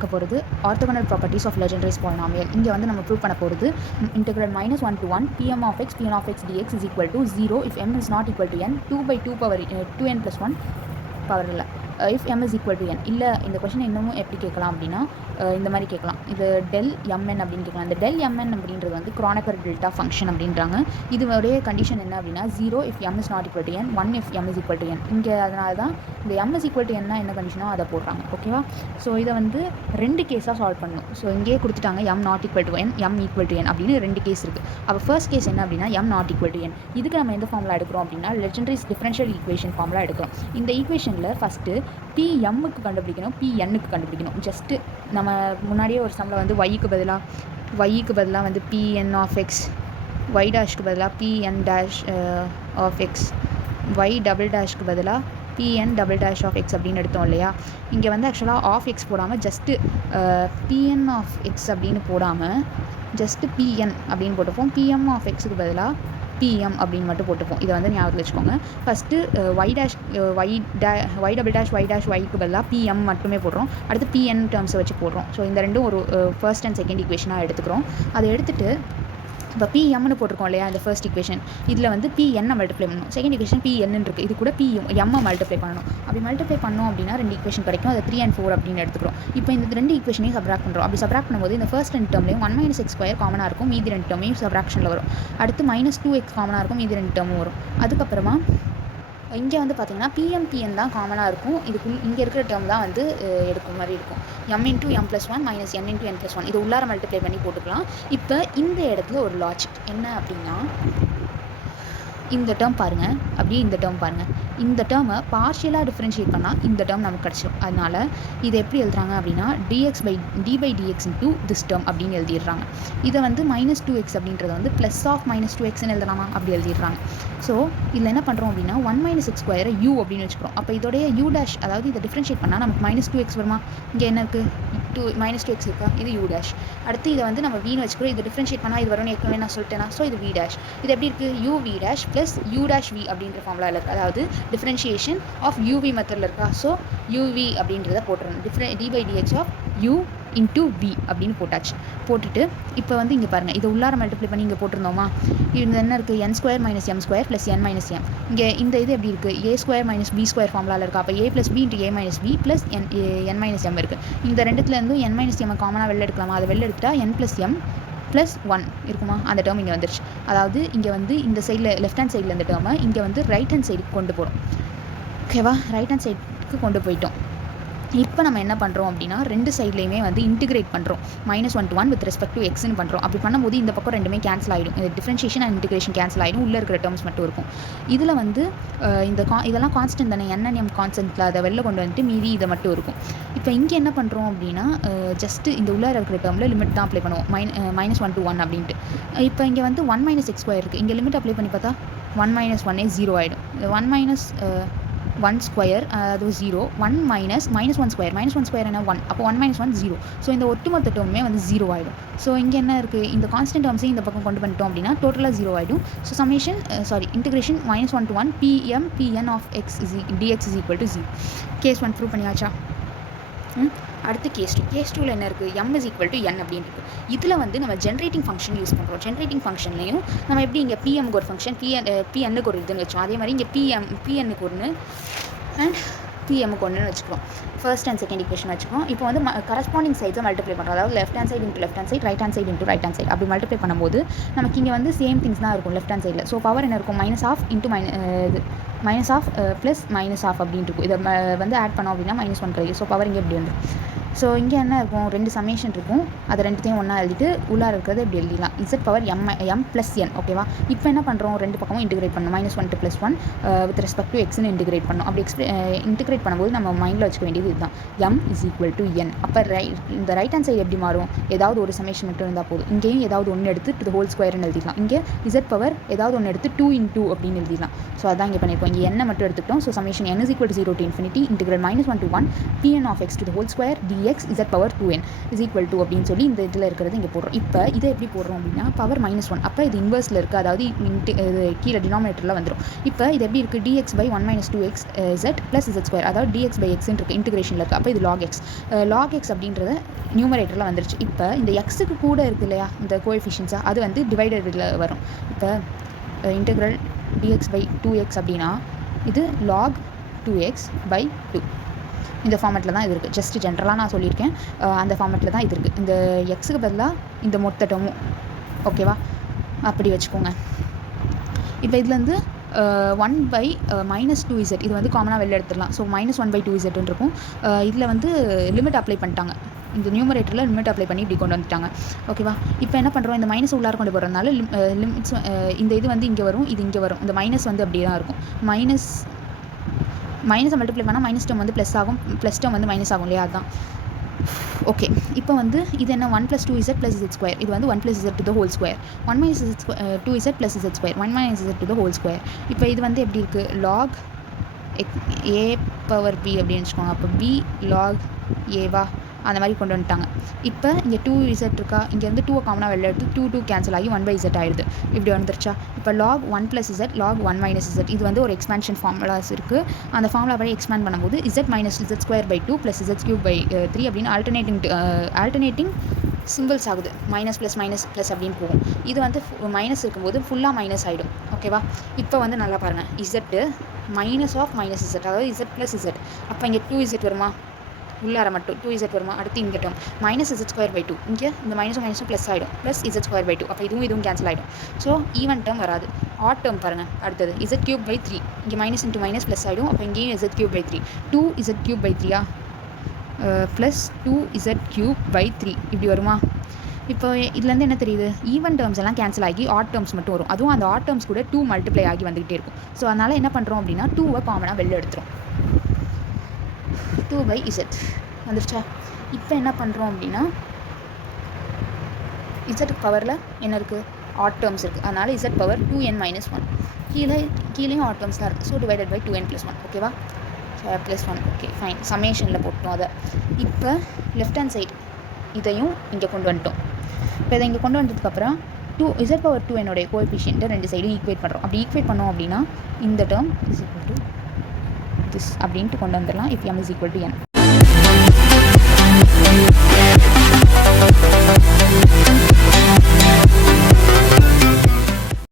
பார்க்க போகிறது orthogonal properties of legendaries polynomial. இங்கே வந்து நம்ம ப்ரூவ் பண்ண போகிறது integral -1 to 1 pm of x pn of x dx is equal to 0 if m is not equal to n 2/2 power 2n plus 1 power இல்லை if m is equal to n. இல்லை இந்த question இன்னமும் எப்படி கேட்கலாம் அப்படின்னா இந்த மாதிரி கேட்கலாம். இது டெல் mn அப்படின்னு கேட்கலாம். இந்த டெல் mn அப்படின்றது வந்து க்ரானக்கர் டெல்டா ஃபங்க்ஷன் அப்படின்றாங்க. இது ஒரே கண்டிஷன் என்ன அப்படின்னா 0 if m is not equal to n 1 if m is equal to n. இங்கே அதனால தான் இந்த m is equal to n என்ன கண்டிஷனோ அதை போடுறாங்க. ஓகேவா? ஸோ இதை வந்து ரெண்டு கேஸாக சால்வ் பண்ணணும். ஸோ இங்கேயே கொடுத்துட்டாங்க m not equal to n m equal to n அப்படின்னு ரெண்டு கேஸ் இருக்குது. அப்போ ஃபர்ஸ்ட் கேஸ் என்ன அப்படின்னா m not equal to n. இதுக்கு நம்ம எந்த ஃபார்முலா எடுக்கிறோம் அப்படின்னா லெஜெண்டரிஸ் டிஃபரன்ஷியல் ஈக்குவேஷன் ஃபார்முலா எடுக்கிறோம். இந்த ஈக்குவேஷனில் ஃபஸ்ட்டு pmக்கு கண்டுபிடிக்கணும், pnக்கு கண்டுபிடிக்கணும். ஜஸ்ட்டு நம்ம முன்னாடியே ஒரு சம்மில் வந்து yக்கு பதிலாக வந்து pn of x, y டேஷ்க்கு பதிலாக pn dash of x, y double டேஷ்க்கு பதிலாக pn double dash of x அப்படின்னு எடுத்தோம் இல்லையா? இங்கே வந்து ஆக்சுவலாக ஆஃப் எக்ஸ் போடாமல் ஜஸ்ட்டு pn ஆஃப் எக்ஸ் அப்படின்னு போடாமல் ஜஸ்ட்டு pn அப்படின்னு போட்டுப்போம். pm ஆஃப் எக்ஸுக்கு பதிலாக pm அப்படின்னு மட்டும் போட்டுப்போம். இதை வந்து ஞாபகத்தில் வச்சுக்கோங்க. First y double dash y dash yக்கு பதிலாக pm மட்டுமே போடுறோம். அடுத்து pn டேர்ம்ஸை வச்சு போடுறோம். ஸோ இந்த ரெண்டும் ஒரு ஃபர்ஸ்ட் அண்ட் செகண்ட் ஈக்குவேஷனாக எடுத்துக்கிறோம். அதை எடுத்துகிட்டு இப்போ pmனு போட்டிருக்கோம் இல்லையா இந்த ஃபர்ஸ்ட் ஈக்குவேஷன், இதில் வந்து pn மல்டிப்ளை பண்ணணும். செகண்ட் ஈக்குவேஷன் pn இருக்குது, இது கூட m மல்டிப்ளை பண்ணணும். அப்படி மல்டிப்ளை பண்ணோம் அப்படின்னா ரெண்டு ஈக்குவேஷன் கிடைக்கும். அதை 3 and 4 அப்படின்னு எடுத்துக்கிறோம். இப்போ இந்த ரெண்டு ஈக்குவேஷனையும் சப்ராக்ட் பண்ணுறோம். அப்படி சப்ராக்ட் பண்ணும்போது இந்த ஃபர்ஸ்ட் ரெண்டு டேர்ம்லேயும் 1 - x² காமனாக இருக்கும், மீதி ரெண்டு டேர்மையும் சப்ராக்ஷனில் வரும். அடுத்து -2x காமனாக இருக்கும், மீதி ரெண்டு டேர்மும் வரும். அதுக்கப்புறமா இங்கே வந்து பார்த்திங்கன்னா pn தான் காமனாக இருக்கும். இதுக்கு இங்கே இருக்கிற டேர்ம் தான் வந்து எடுக்கும் மாதிரி இருக்கும். m × m + 1 - n × n + 1 இது உள்ளார மல்டிப்ளை பண்ணி போட்டுக்கலாம். இப்போ இந்த இடத்துல ஒரு லாஜிக் என்ன அப்படின்னா இந்த டேர்ம் பாருங்கள், அப்படியே இந்த டேர்ம் பாருங்கள். இந்த டேர்மை பார்ஷியலாக டிஃப்ரென்ஷியேட் பண்ணால் இந்த டேர்ம் நமக்கு கிடச்சிடும். அதனால் இதை எப்படி எழுதுறாங்க அப்படின்னா d/dx into this term அப்படின்னு எழுதிடுறாங்க. இதை வந்து -2x அப்படின்றது வந்து +(-2x)ன்னு எழுதலாமா? அப்படி எழுதிடுறாங்க. ஸோ இதில் என்ன பண்ணுறோம் அப்படின்னா 1 - x² u அப்படின்னு வச்சுக்கிறோம். அப்போ இதோடைய u டேஷ், அதாவது இதை டிஃப்ரென்ஷியேட் பண்ணால் நமக்கு -2x வருமா? இங்கே என்ன இருக்குது? -2x இருக்கா? இது u டேஷ். அடுத்து இதை வந்து நம்ம vன்னு வச்சுக்கிறோம். இது டிஃப்ரென்ஷியேட் பண்ணால் இது வரும்னு ஏற்கனவே நான் சொல்லிட்டேன்னா. ஸோ இது v டேஷ். இது எப்படி இருக்குது? uv dash plus u dash v அப்படின்ற ஃபார்முலாவில் இருக்குது. அதாவது டிஃப்ரென்ஷியேஷன் ஆஃப் uv மெத்தடில் இருக்கா? ஸோ uv அப்படின்றத போட்டுறணும். d/dx of u into v அப்படின்னு போட்டாச்சு. போட்டுட்டு இப்போ வந்து இங்கே பாருங்கள், இதை உள்ளார மல்டிப்ளை பண்ணி இங்கே போட்டிருந்தோமா? இது என்ன இருக்குது? n² - m² + n - m. இங்கே இந்த இது எப்படி இருக்குது? a² - b² ஃபார்முலாவில் இருக்கா? அப்போ a + b × a - b + n - m இருக்குது. இந்த ரெண்டுத்துலேருந்தும் n - m காமனாக வெளில எடுக்கலாமா? அதை வெளில எடுத்துட்டா n + m + 1 இருக்குமா? அந்த டேர்ம் இங்கே வந்துருச்சு. அதாவது இங்கே வந்து இந்த சைடில் லெஃப்ட் ஹேண்ட் சைடில் இந்த டேர்மை இங்கே வந்து ரைட் ஹேண்ட் சைடுக்கு கொண்டு போகிறோம். ஓகேவா? ரைட் ஹேண்ட் சைடுக்கு கொண்டு போயிட்டோம். இப்போ நம்ம என்ன பண்ணுறோம் அப்படின்னா ரெண்டு சைட்லேயுமே வந்து இன்டிகிரேட் பண்ணுறோம். -1 to 1 வித் ரெஸ்பெக்ட் டு எக்ஸ்ன்னு பண்ணுறோம். அப்படி பண்ணும்போது இந்த பக்கம் ரெண்டுமே கேன்சல் ஆகிடும். இந்த டிஃப்ரென்ஷியேஷன் அண்ட் இன்டிகிரேஷன் கேன்சல் ஆகிடும். உள்ளே இருக்கிற டேர்ம்ஸ் மட்டும் இருக்கும். இதில் வந்து இதெல்லாம் கான்ஸ்டன்ட் தானே, n கான்ஸ்டன்ட்டில் அதை வெளில கொண்டு வந்துட்டு மீதி இதை மட்டும் இருக்கும். இப்போ இங்கே என்ன பண்ணுறோம் அப்படின்னா ஜஸ்ட்டு இந்த உள்ளே இருக்கிற டேர்மில் லிமிட் தான் அப்ளை பண்ணுவோம். -1 to 1 அப்படின்ட்டு. இப்போ இங்கே வந்து 1 - x² இருக்குது. இங்கே லிமிட் அப்ளை பண்ணி பார்த்தா 1 - 1 0 ஆகிடும். 1 - 1² அது 0. 1 - -1² என்ன 1. அப்போ 1 - 1 0. ஸோ இந்த ஒட்டுமொத்த டேர்மே வந்து 0 ஆகிடும். ஸோ இங்கே என்ன இருக்குது? இந்த கான்ஸ்டன்ட் டேர்ம்ஸையும் இந்த பக்கம் கொண்டு பண்ணிட்டோம் அப்படின்னா டோட்டலாக 0 ஆகிடும். So integration -1 to 1 pn of x dx is equal to 0. Case 1 prove பண்ணியாச்சா? அடுத்து கேஸ் 2. கேஸ் 2ல் என்ன இருக்குது? m is equal to n அப்படின்னு இருக்குது. இதில் வந்து நம்ம ஜென்ரேட்டிங் ஃபங்க்ஷன் யூஸ் பண்ணுறோம். ஜென்ரேட்டிங் ஃபங்க்ஷன்லையும் நம்ம எப்படி இங்கே pmக்கு ஒரு ஃபங்க்ஷன் pnக்கு ஒரு இதுன்னு வச்சோம். அதே மாதிரி இங்கே pnக்கு ஒன்று அண்ட் pmக்கு ஒன்றுன்னு வச்சுக்கிறோம். ஃபர்ஸ்ட் அண்ட் செகண்ட் ஈக்குவேஷன் வச்சுக்கிறோம். இப்போ வந்து கரஸ்பாண்டிங் சைட்ஸை மல்டிப்ளை பண்ணுறோம். அதாவது left hand side into left hand side, right hand side into right hand side அப்படி மல்டிப்ளை பண்ணும்போது நமக்கு இங்கே வந்து சேம் திங்ஸ் தான் இருக்கும் லெஃப்ட் ஹேண்ட் சைடில். ஸோ பவர் என்ன இருக்கும்? -1/2 இன்ட்டு -1/2 ப்ளஸ் -1/2 அப்படின்ட்டு இருக்கும். இதை வந்து ஆட் பண்ணோம் அப்படின்னா -1 கிடைக்கும். ஸோ பவர் இங்கே எப்படி வந்துடும்? ஸோ இங்கே என்ன இருக்கும்? ரெண்டு சமேஷன் இருக்கும். அதை ரெண்டுத்தையும் ஒன்றா எழுதிட்டு உள்ளார இருக்கிறது எப்படி எழுதிடலாம்? z/m + n. ஓகேவா? இப்போ என்ன பண்ணுறோம்? ரெண்டு பக்கமும் இன்டிகிரேட் பண்ணணும். -1 to +1 வித் ரெஸ்பெக்ட் டு எக்ஸ்ன்னு இன்டிகிரேட் பண்ணணும். அப்படி இன்டிகிரேட் பண்ணும்போது நம்ம மைண்டில் வச்சுக்க வேண்டியது இதுதான். m is equal to n. அப்போ இந்த ரைட் ஹேண்ட் சைடு எப்படி மாறும்? ஏதாவது ஒரு சமேஷன் மட்டும் இருந்தால் போதும். இங்கேயும் ஏதாவது ஒன்று எடுத்து to the whole squareன்னு எழுதிக்கலாம். இங்கே z ஏதாவது ஒன்று எடுத்து 2 into அப்படின்னு எழுதிடலாம். ஸோ அதான் இங்கே பண்ணியிருக்கோம். இங்கே n மட்டும் எடுத்துக்கிட்டோம். So summation n is equal to 0 to ∞ integral -1 to 1 pn of x to the whole square dx dx z power 2n is equal to அப்படின்னு சொல்லி இந்த இதில் இருக்கிறது இங்கே போடுறோம். இப்போ இதை எப்படி போடுறோம் அப்படின்னா பவர் -1, அப்போ இது இன்வர்ஸில் இருக்குது, அதாவது இது கீழே டினாமினேட்டரில் வந்துடும். இப்போ இது எப்படி இருக்குது, dx by 1 - 2x z plus z², அதாவது dx பை x இருக்குது, இன்டிகிரேஷனில் இருக்குது. அப்போ இது log x அப்படின்றத நியூமரேட்டரில் வந்துருச்சு. இப்போ இந்த எக்ஸுக்கு கூட இருக்குது இல்லையா இந்த கோஎஃபிஷியன்ஸாக, அது வந்து டிவைடரில் வரும். இப்போ இன்டெக்ரல் dx பை 2x அப்படின்னா இது log 2x பை 2 இந்த ஃபார்மெட்டில் தான் இது இருக்குது. ஜஸ்ட் ஜென்ரலாக நான் சொல்லியிருக்கேன், அந்த ஃபார்மெட்டில் தான் இது இருக்குது. இந்த எக்ஸுக்கு பதிலாக இந்த மொத்த டேர்மும் ஓகேவா, அப்படி வச்சுக்கோங்க. இப்போ இதுலேருந்து 1 பை -2z இது வந்து காமனாக வெளில எடுத்துடலாம். ஸோ -1 பை 2zன்னு இருக்கும். இதில் வந்து லிமிட் அப்ளை பண்ணிட்டாங்க, இந்த நியூமரேட்டரில் லிமிட் அப்ளை பண்ணி இப்படி கொண்டு வந்துட்டாங்க. ஓகேவா, இப்போ என்ன பண்ணுறோம், இந்த மைனஸ் உள்ளார கொண்டு போகிறதுனால லிமிட்ஸ் இந்த இது வந்து இங்கே வரும், இது இங்கே வரும். இந்த மைனஸ் வந்து அப்படியே தான் இருக்கும். மைனஸை மல்டிப்ளை பண்ணால் மைனஸ் டேர்ம் வந்து ப்ளஸ் ஆகும், ப்ளஸ் டேர்ம் வந்து மைனஸ் ஆகும் இல்லையா, அதுதான். ஓகே, இப்போ வந்து இது என்ன 1 + 2z + z², இது வந்து 1 + z to the whole square, 1 - 2z + z², 1 - z to the whole square. இப்போ இது வந்து எப்படி இருக்குது, log a பவர் b அப்படின்னு வச்சுக்கோங்க. அப்போ b log a அந்த மாதிரி கொண்டு வந்துட்டாங்க. இப்போ இங்கே 2z இருக்கா, இங்கேருந்து 2 காமனாக வெளில எடுத்து 2 கேன்சல் ஆகி 1/z ஆகிடுது. இப்படி வந்துருச்சா. இப்போ log 1 + z log 1 - z இது வந்து ஒரு எக்ஸ்பேன்ஷன் ஃபார்முலாஸ் இருக்குது. அந்த ஃபார்முலா படி எக்ஸ்பேண்ட் பண்ணும்போது z - z²/2 + z³/3 அப்படின்னு ஆல்டர்னேட்டிங் சிம்பிள்ஸ் ஆகுது. மைனஸ் ப்ளஸ் மைனஸ் ப்ளஸ் அப்படின்னு போகும். இது வந்து மைனஸ் இருக்கும்போது ஃபுல்லாக மைனஸ் ஆகிடும். ஓகேவா, இப்போ வந்து நல்லா பாருங்கள், z -z, அதாவது z + z. அப்போ இங்கே 2z வருமா, உள்ளார மட்டும் 2z வருமா. அடுத்து இங்கே டேர்ம் -z²/2, இங்கே இந்த மைனஸும் ப்ளஸ் ஆகிடும், ப்ளஸ் z²/2. அப்போ இதுவும் கேன்சல் ஆகிடும். ஸோ ஈவன் டேர்ம் வராது. ஆட் டேர்ம் பாருங்கள், அடுத்தது z³/3, இங்கே மைனஸ் இன்ட்டு மைனஸ் ப்ளஸ் ஆகிடும். அப்போ இங்கேயும் z³/3, 2z³/3 ப்ளஸ் 2z³/3 இப்படி வருமா. இப்போ இதுலேருந்து என்ன தெரியுது, ஈவன் டேர்ம்ஸ் எல்லாம் கேன்சல் ஆகி ஆட் டேர்ம்ஸ் மட்டும் வரும். அதுவும் அந்த ஆட் டேர்ம்ஸ் கூட 2 மல்டிப்ளை ஆகி வந்துகிட்டே இருக்கும். ஸோ அதனால் என்ன பண்ணுறோம் அப்படின்னா 2வை காமனாக வெளில எடுத்துரும். 2/z வந்துருச்சா. இப்போ என்ன பண்ணுறோம் அப்படின்னா z பவரில் என்ன இருக்குது, ஆட் டேர்ம்ஸ் இருக்குது. அதனால் z பவர் 2n - 1, கீழேயும் ஆட் டேர்ம்ஸ் தான் இருக்குது. So divided by 2n + 1. ஓகேவா, +1. ஓகே ஃபைன், சமேஷனில் போட்டோம் அதை. இப்போ லெஃப்ட் ஹேண்ட் சைடு இதையும் இங்கே கொண்டு வந்துட்டோம். இப்போ இதை இங்கே கொண்டு வந்ததுக்கப்புறம் z பவர் 2 என்னுடைய கோஎஃபிஷியன்ட்டை ரெண்டு சைடும் ஈக்குவேட் பண்ணுறோம். அப்படி ஈக்குவேட் பண்ணோம் அப்படின்னா இந்த term is equal to this அப்படின்ட்டு கொண்டு வந்துடலாம். if m = n.